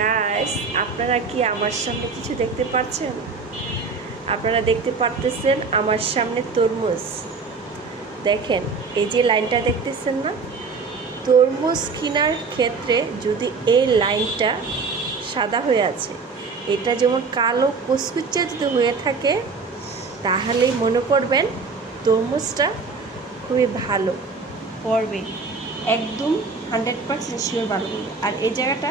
Guys, আপনারা কি আমার সামনে কিছু দেখতে পাচ্ছেন? আপনারা দেখতে পারতেছেন আমার সামনে তরমুজ। দেখেন, এই যে লাইনটা দেখতেছেন না, তরমুজ কেনার ক্ষেত্রে যদি এই লাইনটা সাদা হয়ে আছে, এটা যেমন কালো কুচকুচে যদি হয়ে থাকে, তাহলেই মনে করবেন তরমুজটা খুবই ভালো পড়বে, একদম 100% শিওর ভালো হবে। আর এই জায়গাটা,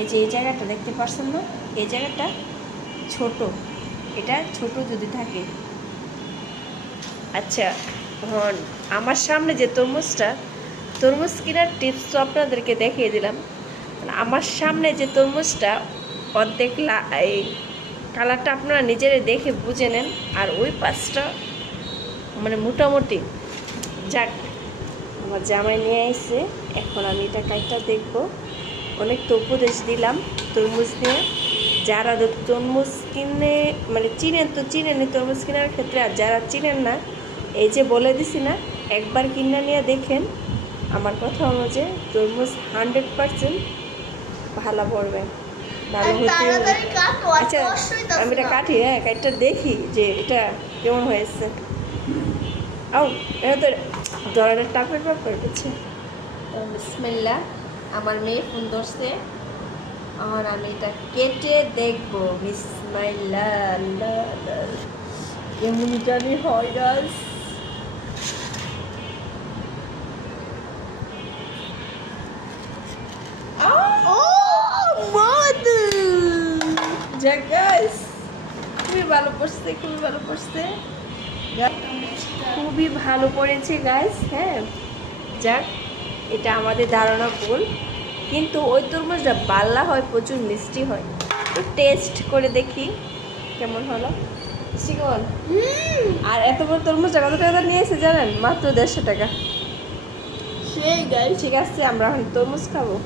এই জায়গাটা দেখতে পাচ্ছেন না, এই জায়গাটা ছোট, এটা ছোট যদি থাকে। আচ্ছা, আমার সামনে যে তরমুজ কেনার টিপস তো আপনাদেরকে দেখিয়ে দিলাম। আমার সামনে যে তরমুজটা অর্ধেক এই কালারটা আপনারা নিজেরা দেখে বুঝে নেন। আর ওই পাশটা মানে মোটামুটি, যাক, আমার জামাই নিয়ে আসছে, এখন আমি এটা কাইটা দেখবো। অনেক তো উপদেশ দিলাম তরমুজ নিয়ে। যারা তরমুজ কিনে মানে চিনেন তো চিনেন তরমুজ কেনার ক্ষেত্রে, আর যারা চিনেন না, এই যে বলে দিছি না, একবার কিনে নিয়ে দেখেন। আমার কথা অনুযায়ী তরমুজ 100% ভালো পড়বে, ভালো হতে। আচ্ছা, আমি এটা কাটি, হ্যাঁ কাঠটা দেখি যে এটা কেমন হয়েছে। এটা তো দরাটা টাপের ব্যাপার, বুঝছে? বিসমিল্লাহ, আমার মেয়ে ফোন ধরছে, আর আমি এটা কেটে দেখবো। বিসমিল্লাহ, কেমন জানি হয় গাছ। খুবই ভালো পড়ছে, খুবই ভালো পড়ছে, খুবই ভালো পড়েছে গাইস। হ্যাঁ, যাক, এটা আমাদের ধারণা ভুল, কিন্তু ওই তরমুজটা বাল্লা হয়, প্রচুর মিষ্টি হয়। তো টেস্ট করে দেখি কেমন হলো। শিকন, আর এত বড় তরমুজটা কত টাকা নিয়ে এসে জানেন? মাত্র 150 টাকা। সেই গাইস, ঠিক আছে, আমরা এখন তরমুজ খাবো।